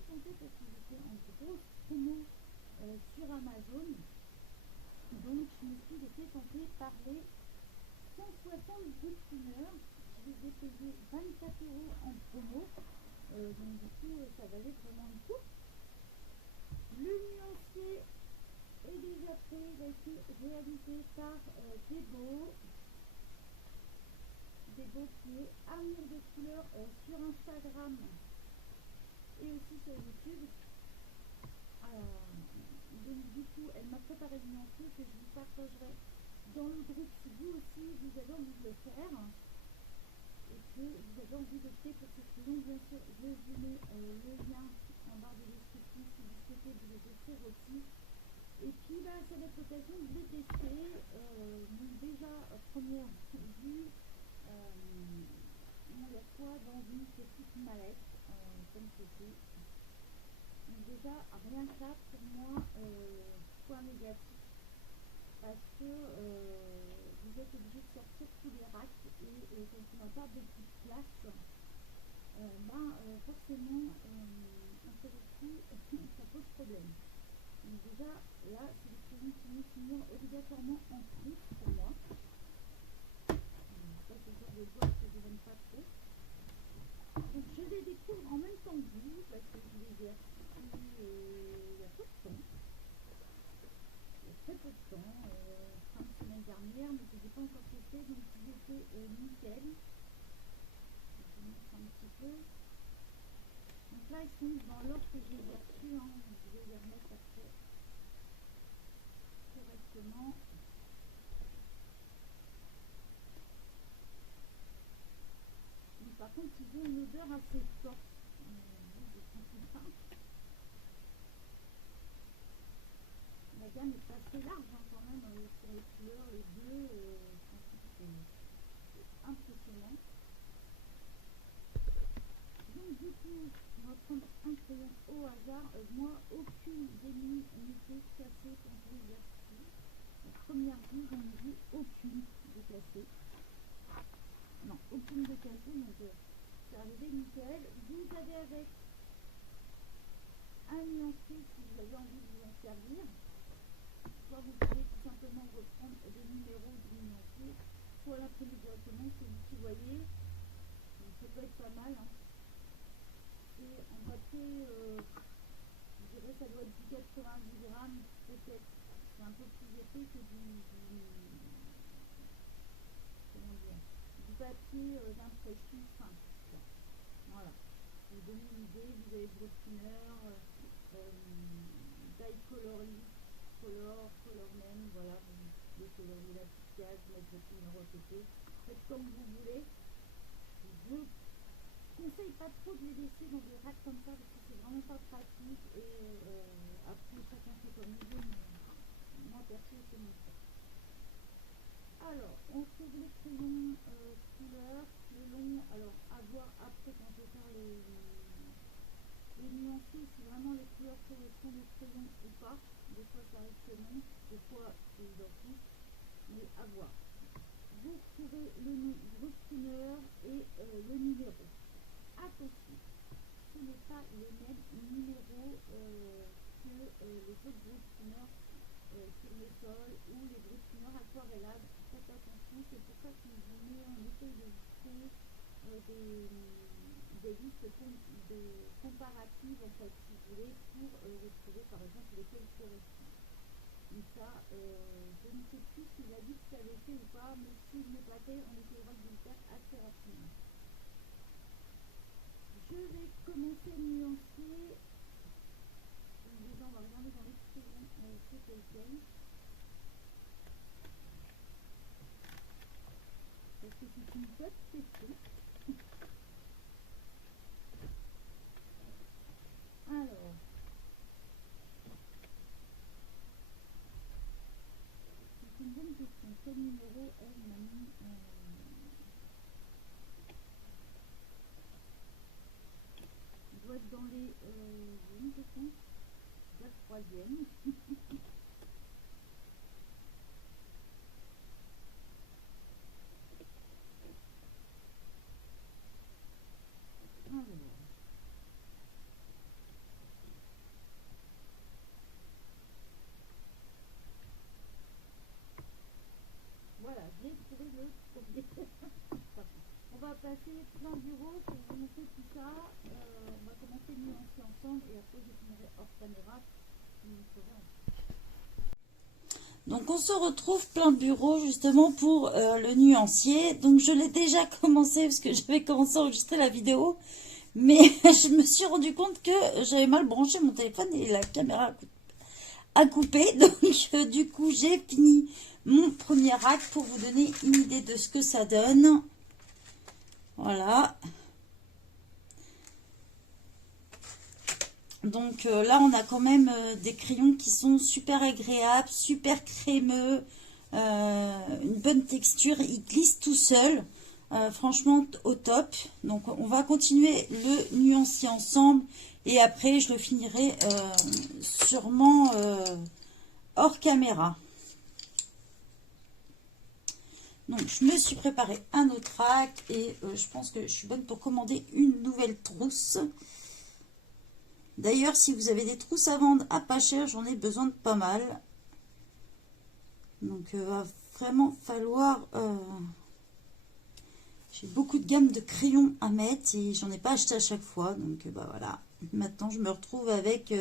assez tentée parce qu'ils étaient en grosse promo sur Amazon. Donc je me suis laissé tenter par les 160 boottuners. Je les ai payés 24 € en promo. Donc du coup ça valait vraiment le coup. Le nuancier est déjà prêt, il a été réalisé par Debo. Debo qui est Amour de couleur sur Instagram et aussi sur YouTube. Donc du coup elle m'a préparé le nuancier que je vous partagerai dans le groupe si vous aussi vous avez envie de le faire et que vous avez envie d'opter pour ce crayon. Bien sûr je vous mets le lien en barre de description si vous souhaitez vous les offrir aussi. Et puis là ça va être l'occasion de les tester. Donc déjà première vue, on les reçoit dans une petite mallette comme ceci. Donc déjà rien que là pour moi point négatif parce que vous êtes obligé de sortir tous les racks et quand on n'a pas beaucoup de place, forcément entre les coups ça pose problème. Donc déjà là c'est des crayons qui vont finir obligatoirement en trousse pour moi. Ça c'est le genre de boîte que je n'aime pas trop. Donc je les découvre en même temps que vous parce que je les ai reçus il y a peu de temps. Il y a très peu de temps, fin de semaine dernière, mais je ne les ai pas encore testés, donc ils étaient nickel. Je vous montre un petit peu. Donc là ils sont dans l'ordre que je les ai reçus, hein. Je vais les remettre après correctement. Donc, par contre ils ont une odeur assez forte. La gamme est assez large hein, quand même sur les couleurs, les bleus, c'est impressionnant. Donc du coup, on va prendre un crayon au hasard. Moi, aucune des mines n'était cassée quand je les ai reçues. La première vue, j'en ai vu aucune de cassée. Non, aucune de cassée, donc c'est arrivé nickel. Vous avez avec un nuancier si vous avez envie de vous en servir. Soit vous pouvez tout simplement reprendre le numéro du nuancier, soit l'imprimer directement, c'est vous qui voyez. Donc ça peut être pas mal. Hein. Et en papier, je dirais ça doit être du 90 grammes peut-être. C'est un peu plus épais que comment dire, du papier d'impression simple. Voilà. Pour vous donner une idée, vous avez le tuner, die color list, color name, voilà, vous pouvez colorier la petite case, mettre votre numéro à côté, faites comme vous voulez. Je conseille pas trop de les laisser dans des racks comme ça parce que c'est vraiment pas pratique et après chacun fait comme il veut, mais moi perso c'est mon choix. Alors on trouve les crayons couleurs, le long, alors à voir après quand je vais faire les nuanciers si vraiment les couleurs correspondent aux crayons ou pas. Des fois ça arrive que non, des fois c'est identique, mais à voir. Vous retrouvez le nom du boottuner et le numéro. Attention, ce n'est pas le même numéro que les autres boottuners sur méthode ou les boottuners aquarellables. Faites attention, c'est pour ça que on essaye de créer des listes de comparatives en fait, si vous voulez, pour retrouver par exemple lesquels correspondent. Donc ça, je ne sais plus s'il a dit que ça avait fait ou pas, mais s'il n'est pas fait, on essaiera de le faire assez rapidement. Je vais commencer le nuancier. Déjà, on va regarder dans les crayons c'est quel. Parce que c'est une bonne question. Alors, c'est une bonne question. Quel numéro elle m'a mis il doit être dans les je pense, la troisième. Alors, On va passer plein bureau pour vous montrer tout ça. On va commencer le nuancer ensemble et après je finirai hors caméra. Donc on se retrouve plein bureau justement pour le nuancier. Donc je l'ai déjà commencé parce que j'avais commencé à enregistrer la vidéo. Mais je me suis rendu compte que j'avais mal branché mon téléphone et la caméra a coupé. Donc du coup j'ai fini mon premier rack pour vous donner une idée de ce que ça donne. Voilà. Donc là, on a quand même des crayons qui sont super agréables, super crémeux, une bonne texture. Ils glissent tout seuls, franchement au top. Donc on va continuer le nuancier ensemble et après je le finirai sûrement hors caméra. Donc je me suis préparé un autre rack et je pense que je suis bonne pour commander une nouvelle trousse. D'ailleurs, si vous avez des trousses à vendre à pas cher, j'en ai besoin de pas mal. Donc, va vraiment falloir... j'ai beaucoup de gammes de crayons à mettre et j'en ai pas acheté à chaque fois. Donc, bah voilà. Maintenant, je me retrouve avec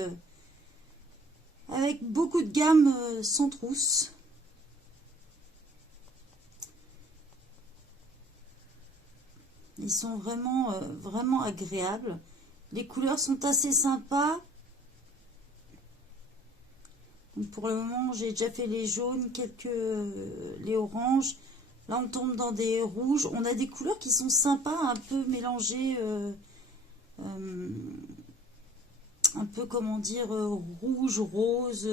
beaucoup de gammes sans trousse. Ils sont vraiment, vraiment agréables. Les couleurs sont assez sympas. Donc pour le moment, j'ai déjà fait les jaunes, les oranges. Là, on tombe dans des rouges. On a des couleurs qui sont sympas, un peu mélangées, un peu, comment dire, rouge, rose,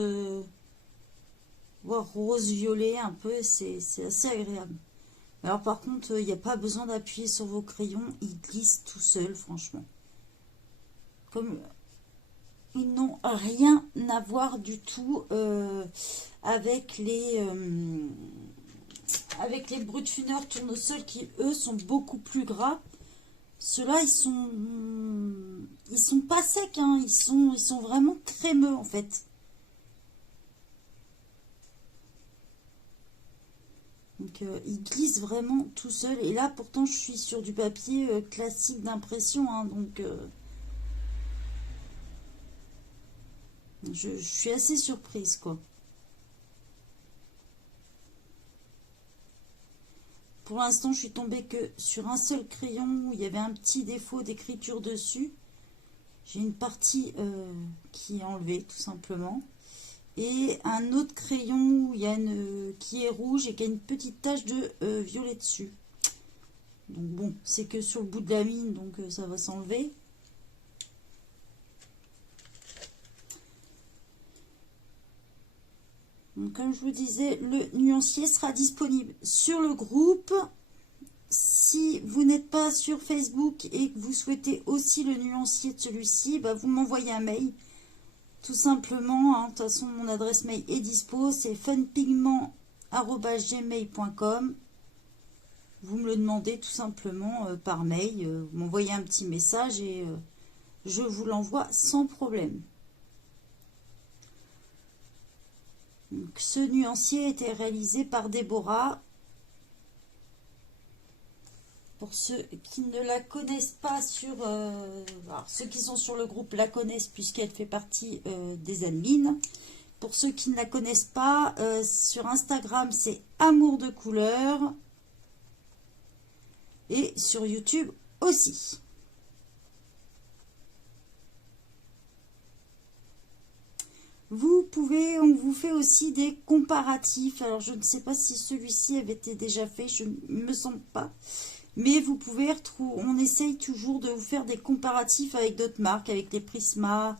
voire rose-violet, un peu. C'est assez agréable. Alors par contre, il n'y a pas besoin d'appuyer sur vos crayons. Ils glissent tout seuls, franchement. Comme ils n'ont rien à voir du tout avec les Brutfunner tournesol qui eux sont beaucoup plus gras. Ceux-là ils sont pas secs, hein, ils sont vraiment crémeux en fait. Donc ils glissent vraiment tout seuls. Et là pourtant je suis sur du papier classique d'impression, hein, donc je suis assez surprise, quoi. Pour l'instant, je suis tombée que sur un seul crayon où il y avait un petit défaut d'écriture dessus. J'ai une partie qui est enlevée, tout simplement. Et un autre crayon où il y a qui est rouge et qui a une petite tache de violet dessus. Donc bon, c'est que sur le bout de la mine, donc ça va s'enlever. Donc, comme je vous disais, le nuancier sera disponible sur le groupe. Si vous n'êtes pas sur Facebook et que vous souhaitez aussi le nuancier de celui-ci, bah vous m'envoyez un mail. Tout simplement, hein. De toute façon, mon adresse mail est dispo, c'est funpigment@gmail.com. Vous me le demandez tout simplement par mail. Vous m'envoyez un petit message et je vous l'envoie sans problème. Donc, ce nuancier a été réalisé par Déborah. Pour ceux qui ne la connaissent pas alors ceux qui sont sur le groupe la connaissent puisqu'elle fait partie des admins. Pour ceux qui ne la connaissent pas, sur Instagram c'est Amour de couleur. Et sur YouTube aussi. Vous pouvez, on vous fait aussi des comparatifs. Alors, je ne sais pas si celui-ci avait été déjà fait, je ne me semble pas. Mais vous pouvez retrouver, on essaye toujours de vous faire des comparatifs avec d'autres marques, avec les Prisma,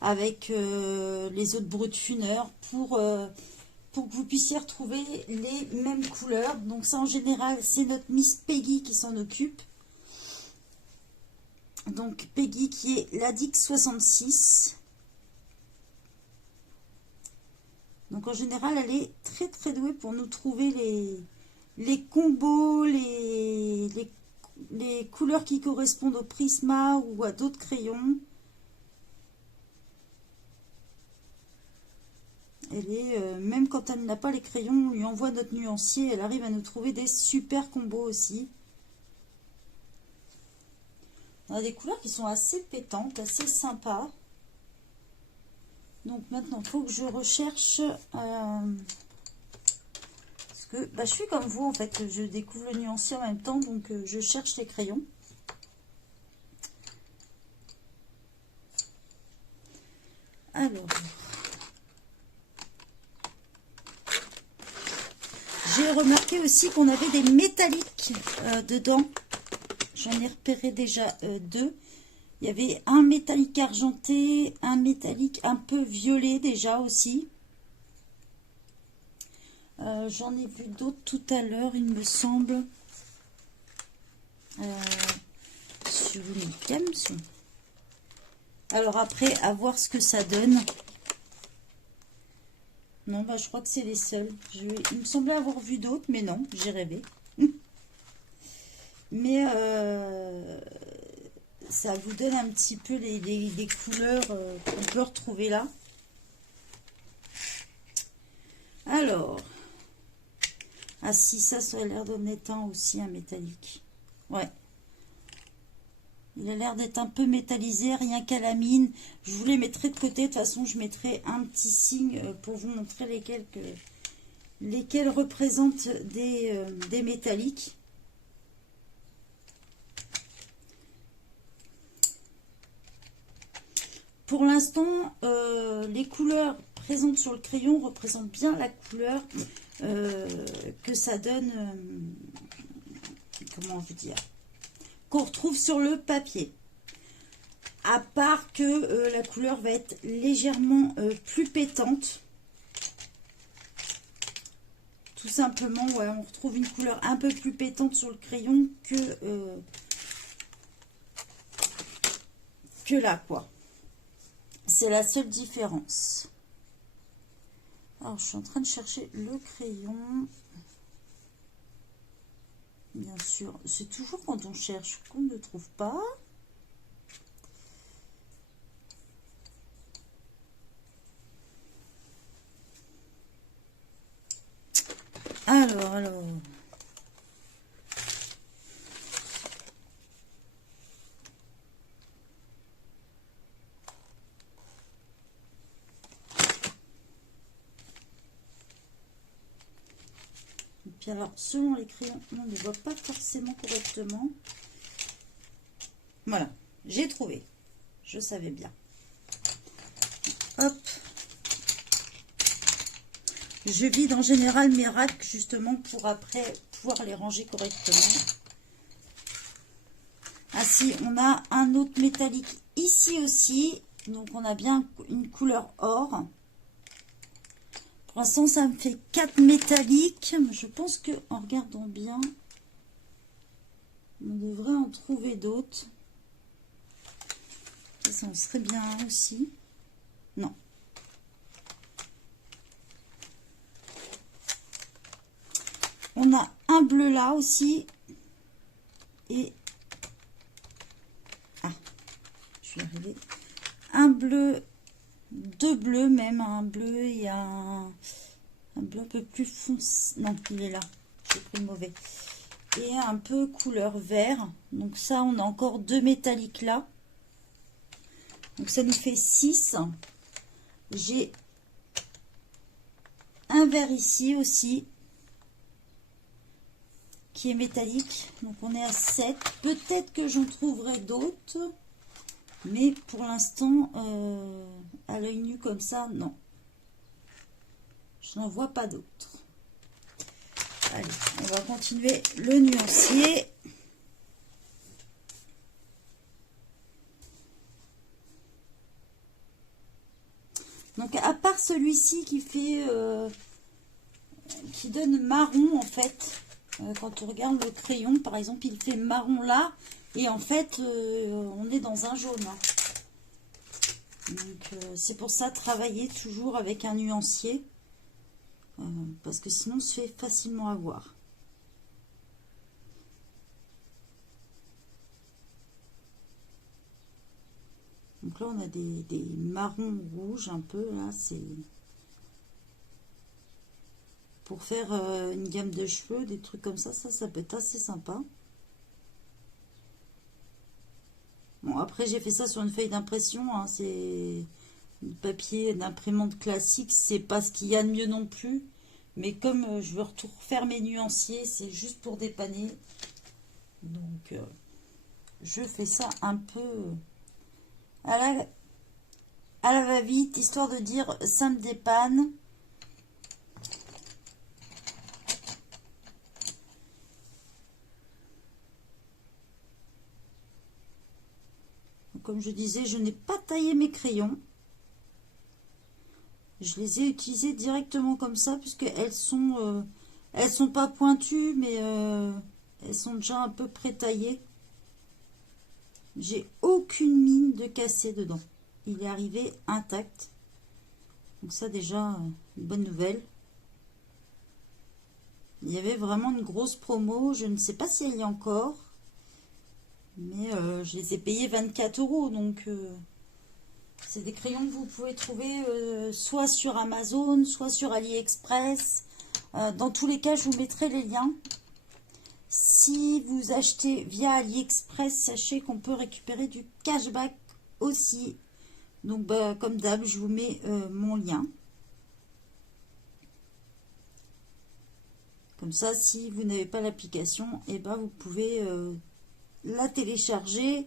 avec les autres Brutfunner, pour que vous puissiez retrouver les mêmes couleurs. Donc ça, en général, c'est notre Miss Peggy qui s'en occupe. Donc, Peggy qui est la Dix 66. Donc en général, elle est très très douée pour nous trouver les combos, les couleurs qui correspondent au Prisma ou à d'autres crayons. Elle est, même quand elle n'a pas les crayons, on lui envoie notre nuancier, elle arrive à nous trouver des super combos aussi. On a des couleurs qui sont assez pétantes, assez sympas. Donc maintenant, il faut que je recherche... parce que bah, je suis comme vous, en fait. Je découvre le nuancier en même temps, donc je cherche les crayons. Alors... j'ai remarqué aussi qu'on avait des métalliques dedans. J'en ai repéré déjà deux. Il y avait un métallique argenté, un métallique un peu violet déjà aussi. J'en ai vu d'autres tout à l'heure, il me semble. Sur une Piams. Alors après, à voir ce que ça donne. Non, bah, je crois que c'est les seuls. Il me semblait avoir vu d'autres, mais non, j'ai rêvé. Mais ça vous donne un petit peu les couleurs qu'on peut retrouver là. Alors, ah si, ça a l'air d'en être un aussi, un métallique. Ouais. Il a l'air d'être un peu métallisé, rien qu'à la mine. Je vous les mettrai de côté. De toute façon, je mettrai un petit signe pour vous montrer lesquels représentent des métalliques. Pour l'instant, les couleurs présentes sur le crayon représentent bien la couleur que ça donne, comment je veux dire, qu'on retrouve sur le papier. À part que la couleur va être légèrement plus pétante. Tout simplement, ouais, on retrouve une couleur un peu plus pétante sur le crayon que là, quoi. C'est la seule différence. Alors, je suis en train de chercher le crayon. Bien sûr, c'est toujours quand on cherche qu'on ne trouve pas. Alors. Et puis alors, selon les crayons, on ne les voit pas forcément correctement. Voilà, j'ai trouvé. Je savais bien. Hop. Je vide en général mes racks justement pour après pouvoir les ranger correctement. Ah si, on a un autre métallique ici aussi. Donc on a bien une couleur or. Pour l'instant, ça me fait 4 métalliques. Je pense que en regardant bien, on devrait en trouver d'autres. Ça en serait bien aussi. Non. On a un bleu là aussi. Et... ah, je vais y arriver. Un bleu, deux bleus même. Un bleu et un bleu un peu plus foncé. Non, il est là. J'ai pris le mauvais. Et un peu couleur vert. Donc ça, on a encore deux métalliques là. Donc ça nous fait 6. J'ai un vert ici aussi qui est métallique. Donc on est à 7. Peut-être que j'en trouverai d'autres. Mais pour l'instant, à l'œil nu comme ça, non. Je n'en vois pas d'autres. Allez, on va continuer le nuancier. Donc à part celui-ci qui fait qui donne marron en fait, quand on regarde le crayon par exemple, il fait marron là et en fait on est dans un jaune. Donc c'est pour ça travailler toujours avec un nuancier parce que sinon on se fait facilement avoir. Donc là on a des marrons rouges un peu là, c'est pour faire une gamme de cheveux, des trucs comme ça peut être assez sympa. Bon, après j'ai fait ça sur une feuille d'impression, hein, c'est du papier d'imprimante classique, c'est pas ce qu'il y a de mieux non plus. Mais comme je veux refaire mes nuanciers, c'est juste pour dépanner. Donc je fais ça un peu à la va-vite, histoire de dire ça me dépanne. Comme je disais, je n'ai pas taillé mes crayons. Je les ai utilisés directement comme ça, puisque elles sont pas pointues, mais elles sont déjà un peu pré-taillées. J'ai aucune mine de cassé dedans. Il est arrivé intact. Donc ça déjà, une bonne nouvelle. Il y avait vraiment une grosse promo. Je ne sais pas si elle y a encore. Mais je les ai payés 24 €. Donc c'est des crayons que vous pouvez trouver soit sur Amazon, soit sur AliExpress. Dans tous les cas, je vous mettrai les liens. Si vous achetez via AliExpress, sachez qu'on peut récupérer du cashback aussi. Donc, bah, comme d'hab, je vous mets mon lien. Comme ça, si vous n'avez pas l'application, eh ben, vous pouvez la télécharger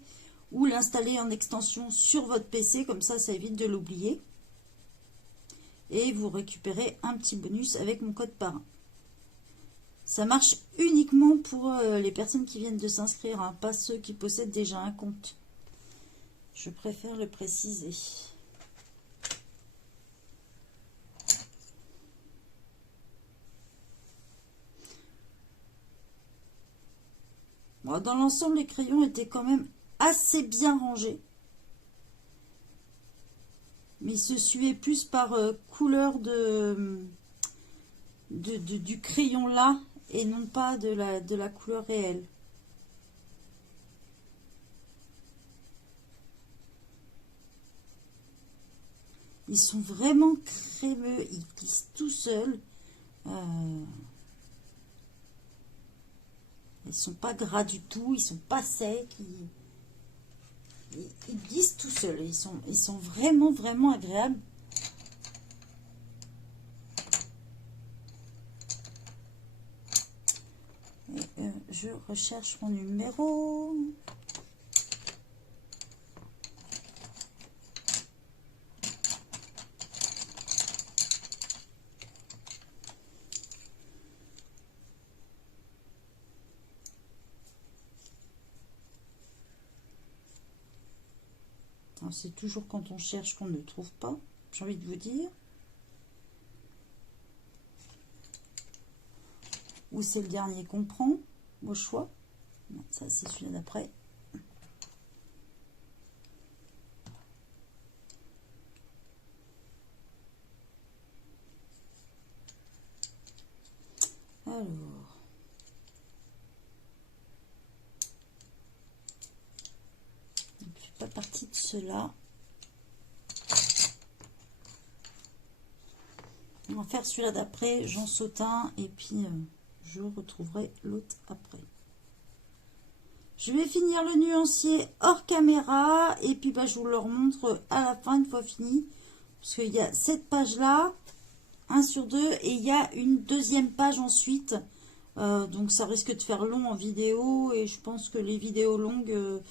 ou l'installer en extension sur votre PC. Comme ça évite de l'oublier. Et vous récupérez un petit bonus avec mon code parrain. Ça marche uniquement pour les personnes qui viennent de s'inscrire, hein, pas ceux qui possèdent déjà un compte. Je préfère le préciser. Bon, dans l'ensemble, les crayons étaient quand même assez bien rangés. Mais ils se suivaient plus par couleur du crayon là et non pas de la couleur réelle. Ils sont vraiment crémeux, ils glissent tout seuls. Ils sont pas gras du tout, ils sont pas secs, ils glissent tout seuls. Ils sont vraiment, vraiment agréables. Et, je recherche mon numéro. C'est toujours quand on cherche qu'on ne trouve pas, j'ai envie de vous dire. Ou c'est le dernier qu'on prend, au choix. Non, ça c'est celui-là d'après. Alors. Je ne fais pas partie de cela. On va faire celui-là d'après, j'en saute un et puis je retrouverai l'autre après. Je vais finir le nuancier hors caméra et puis bah, je vous le remontre à la fin une fois fini. Parce qu'il y a cette page-là, 1 sur 2, et il y a une deuxième page ensuite. Donc ça risque de faire long en vidéo et je pense que les vidéos longues,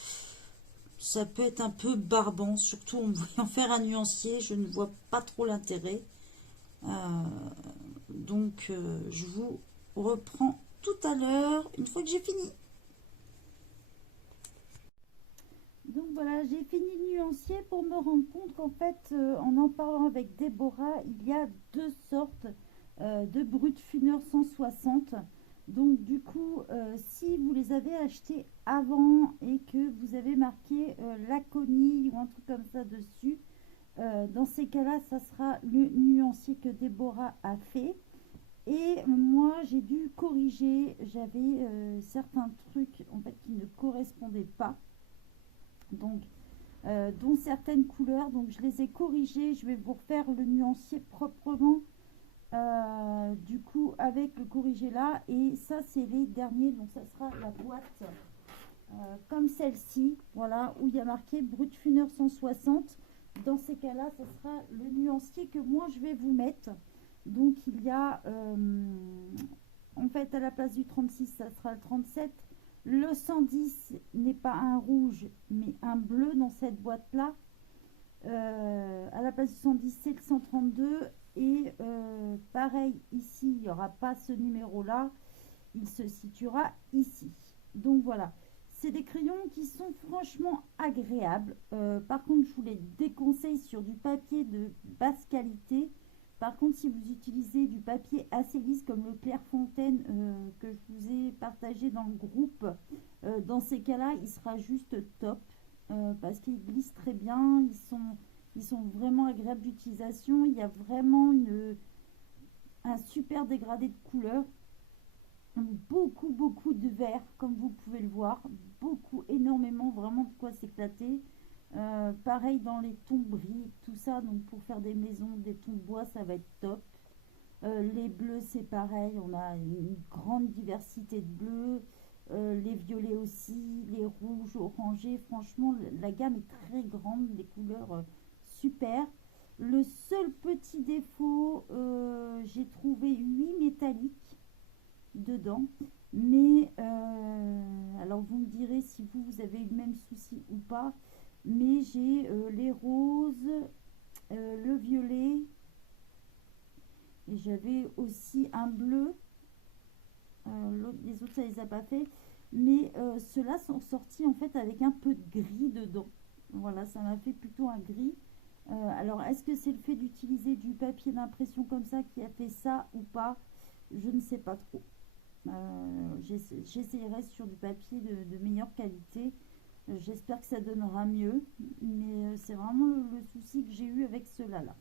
ça peut être un peu barbant. Surtout en me voyant faire un nuancier, je ne vois pas trop l'intérêt. Donc je vous reprends tout à l'heure une fois que j'ai fini. Donc voilà, j'ai fini le nuancier pour me rendre compte qu'en fait, en parlant avec Déborah, il y a deux sortes de Brutfuner 160. Donc du coup, si vous les avez achetés avant et que vous avez marqué Laconie ou un truc comme ça dessus, dans ces cas-là, ça sera le nuancier que Déborah a fait. Et moi, j'ai dû corriger. J'avais certains trucs en fait qui ne correspondaient pas. Donc, dont certaines couleurs. Donc, je les ai corrigés. Je vais vous refaire le nuancier proprement du coup avec le corrigé là, et ça c'est les derniers, donc ça sera la boîte comme celle-ci, voilà, où il y a marqué Brut Funeur 160. Dans ces cas-là, ce sera le nuancier que moi je vais vous mettre. Donc il y a en fait à la place du 36, ça sera le 37. Le 110 n'est pas un rouge mais un bleu dans cette boîte là. À la place du 110, c'est le 132. Et pareil ici, il n'y aura pas ce numéro là, il se situera ici. Donc voilà, c'est des crayons qui sont franchement agréables. Par contre, je vous les déconseille sur du papier de basse qualité. Par contre, si vous utilisez du papier assez lisse comme le Clairefontaine que je vous ai partagé dans le groupe, dans ces cas-là, il sera juste top parce qu'ils glissent très bien. Ils sont vraiment agréables d'utilisation. Il y a vraiment un super dégradé de couleurs. Beaucoup de vert, comme vous pouvez le voir. Beaucoup, énormément, vraiment de quoi s'éclater. Pareil dans les tons bris, tout ça. Donc pour faire des maisons, des tons bois, ça va être top. Les bleus, c'est pareil. On a une grande diversité de bleus. Les violets aussi, les rouges, orangés. Franchement, la gamme est très grande, les couleurs super. Le seul petit défaut, j'ai trouvé 8 métalliques dedans, mais alors vous me direz si vous avez eu le même souci ou pas, mais j'ai les roses, le violet, et j'avais aussi un bleu. Les autres ça les a pas fait, mais ceux-là sont sortis en fait avec un peu de gris dedans. Voilà, ça m'a fait plutôt un gris. Alors est-ce que c'est le fait d'utiliser du papier d'impression comme ça qui a fait ça ou pas, je ne sais pas trop. J'essayerai sur du papier de meilleure qualité. J'espère que ça donnera mieux, mais c'est vraiment le souci que j'ai eu avec ceux-là là.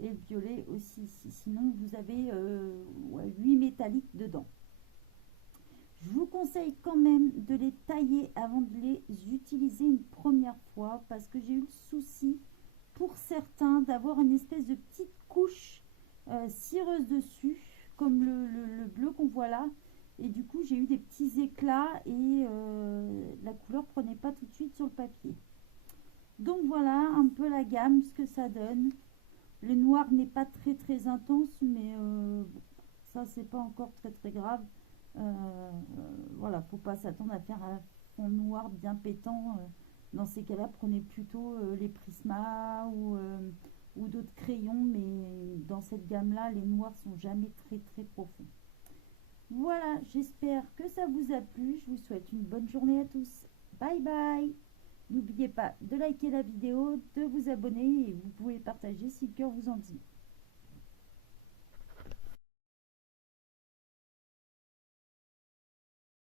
Et le violet aussi. Sinon vous avez 8 métalliques dedans. Je vous conseille quand même de les tailler avant de les utiliser une première fois, parce que j'ai eu le souci pour certains d'avoir une espèce de petite couche cireuse dessus, comme le bleu qu'on voit là. Et du coup j'ai eu des petits éclats et la couleur prenait pas tout de suite sur le papier. Donc voilà un peu la gamme, ce que ça donne. Le noir n'est pas très intense, mais ça c'est pas encore très grave. Voilà, faut pas s'attendre à faire un fond noir bien pétant. Dans ces cas-là, prenez plutôt les Prisma ou d'autres crayons, mais dans cette gamme-là, les noirs sont jamais très profonds. Voilà, j'espère que ça vous a plu. Je vous souhaite une bonne journée à tous. Bye bye. N'oubliez pas de liker la vidéo, de vous abonner et vous pouvez partager si le cœur vous en dit.